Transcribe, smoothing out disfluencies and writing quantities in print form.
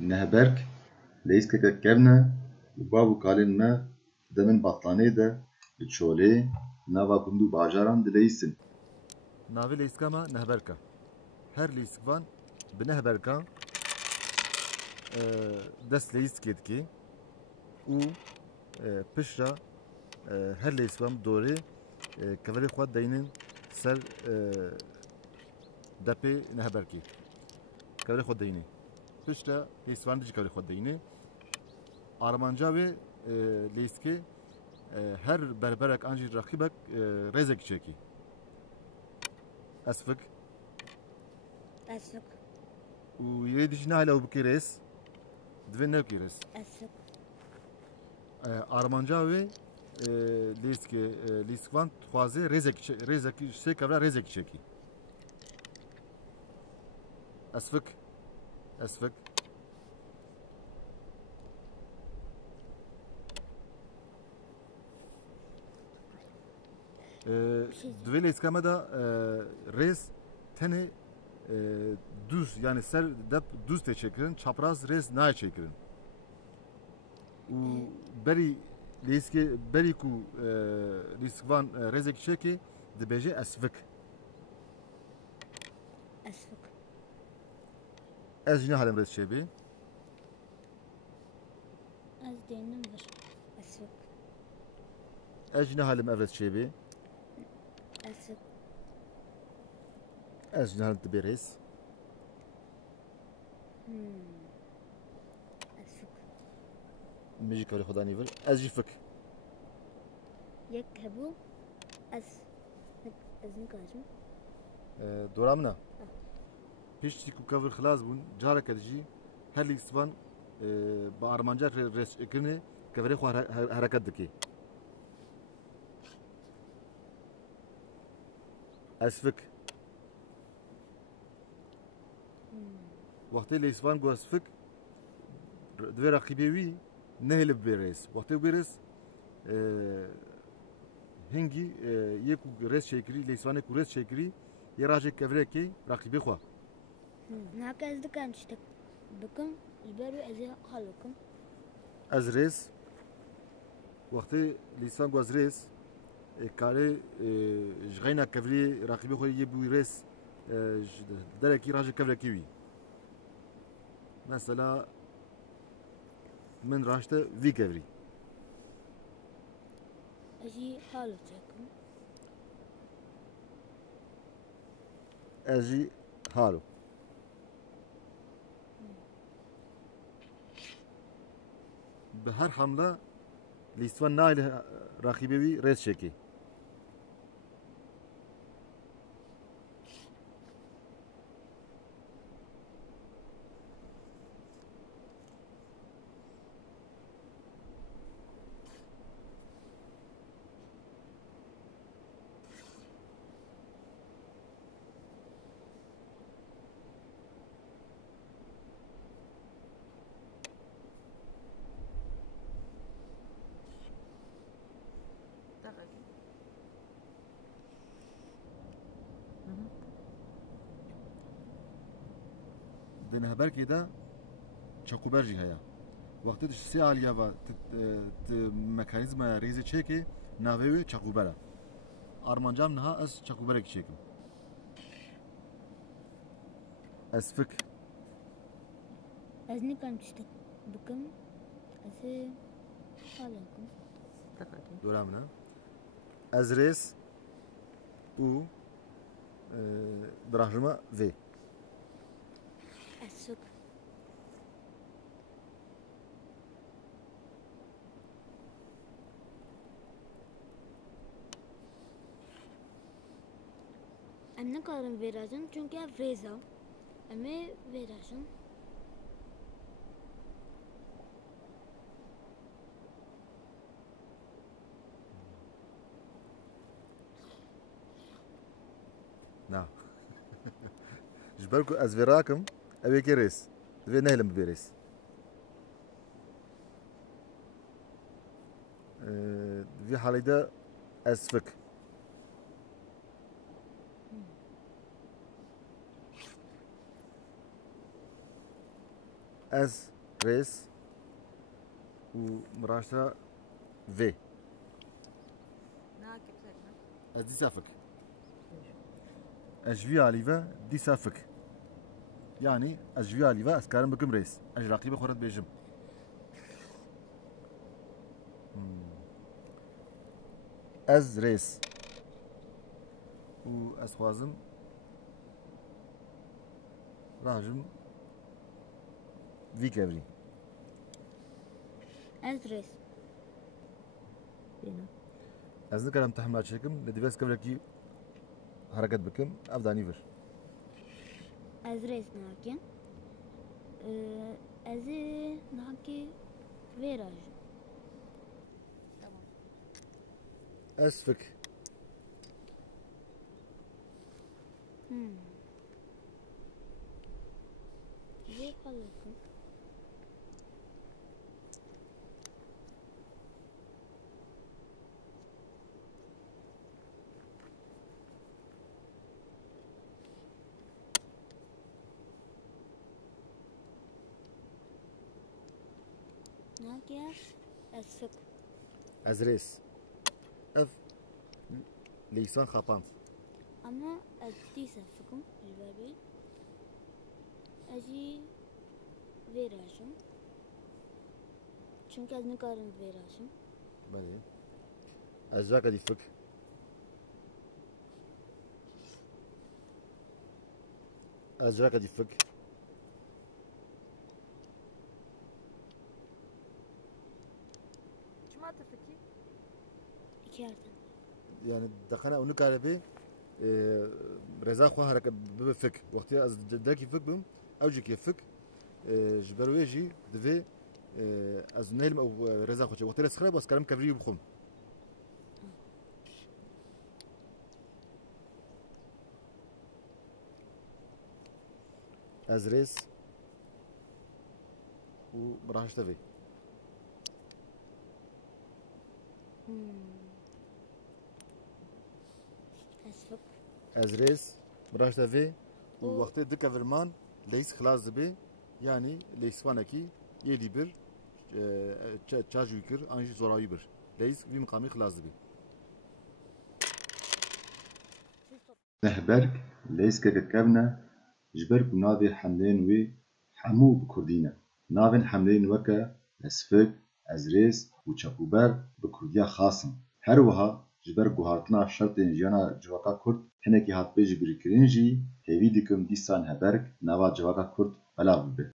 nehberk leyskeke kevne û bav û kalên me demin batlanê de li çolê nava gund û bajaran dileyîsin. Navê leyska me nehberk e. Her leyskvan bi nehberkan dest leyskê dike û pişta her leyskvan bi dorê keverê xwe deynin ser depê nehberkê. Keverê xwe deyînê. Pişta leyskvan jî keverê xwe deyînê. Armanca wê leyskê her berberek an jî raqîbek rêzekî çekî. Esfik. Esfik. û yê dijî nehala ew bikê rêz, divê nevkê rêz. Esfik. Armanca wê lêskê lêskvan dixwaze rêzekî sê kevra rêzekî çekî. Esfik. Esfik. Divê lêska me de rêz tenê düz yani ser dep düz tê çêkirin, çapraz rêz nayê çêkirin. û berî lêskê berî ku lîskvan rêzekî çêkê dibêje esfik. Esfik. Ez jî nehalim rêz çêbê. Ez deynim vir. Esfik. Ez jî nehalim ev rêz çêbê. Esfik. Ez jî nehalim dibê rêz. Esfik. Min jî keverê xwe danî vir. Ez jî fik. Yek hebû ez nikarim. Dora min e. Piştî ku kevir xilas bûn careke jî her lîskvan bi armanca rêz çêkirinê keverê xwe hereket dike. Esfik. Wextê lêskvan got esfik divê raqîbê wî nehêle bibe rêz. Wextê bibe rêz hingî yê ku rêz çêkirî lêskvanê ku rêz çêkirî yê rajê kevirekê raqîbê xwe. Naka ez dikan tiştek bikim ji ber wî ez ê hal bikim. Ez rêz wextê lîsvan got rêz karê ji xeyna kevirê raqîbê xwe yê bû rêz ji derekî rajê kevirekê wî. Mesela min raşte vî kevirî. Ez jî hal çekim. Ez jî halo. Bi her hamle lîsvan naile raqîbê wî rêz çêkê. Di nehberkê de çekûber jî heye. Wextê tu sê aliya ve tu mekanîzmaya rêzê çêkê navê wê çekûber e. Armancam niha ez çekûberekî çêkim. Ez fik. Ez nikan tiştek bikim ez ê hal bikim. Dora min e. Ez rêz û dirajima vê. Esfik. Em nikarim vê rajin çünkü ev rêz e. Em ê vê rajin. Na. Ji ber ku ez vê rakim ew ê kê rêz. Divê nehêlim bibê rêz. Vî halê de ez fik. Ez rêz û miraşta vê. Ez dîsa fik. Ez ji vî alî ve dîsa fik. Yani ez ji vî alî ve ez karim bikim rêz. Ez ji raqîbê xwe re dibêjim. Ez rêz û ez xwazim rajim vî kevrî. Ez rêz. Ez nikarim tehmila çêkim li divê ez kevrekî hereket bikim ev danî vir. Ez rêz nakim. Ez ê nakî vê rajim. Ez fik. Vê xwe dikim. Nakî ez fik. Ez rêz. Ev lîsan xapand. Ama ez dîsa fikim ji ber vê. Ez jî vê rajim. Çünkü ez nikarim vê rajim. Belê. Ez jakedî fik. Ez jakedî fik. İki yerden. Yani daqana ew nikare bê rêza xwe hereket bibe fik. Wextê ez derekî fik bim ew jî fik ji ber wê jî divê ez nêlim ew rêza xwe çê. Wextê rêz xirab ez karim kevrî bixwim. Ez rêz û miraşte vê. Ez fik. Ez rêz miraşte vê û wextê dikevirman lês xilas dibe yani lêsvanekî yêdî bir çaj wî kir an jî zorawî bir. Lês vî miqamî xilas dibe. Nehberk lêskeke kevne ji ber ku navê hemleyên wê hemû bi Kurdî ne. Navên hemleyên weke ez fik, ez rêz û çekûber bi Kurdiya xas in. Her wiha ji ber guhartina şertên jiyana civaka Kurd hinekî hatibê ji birîkirin jî hêvî dikim dîsa nehberk nava civaka Kurd belav bibe.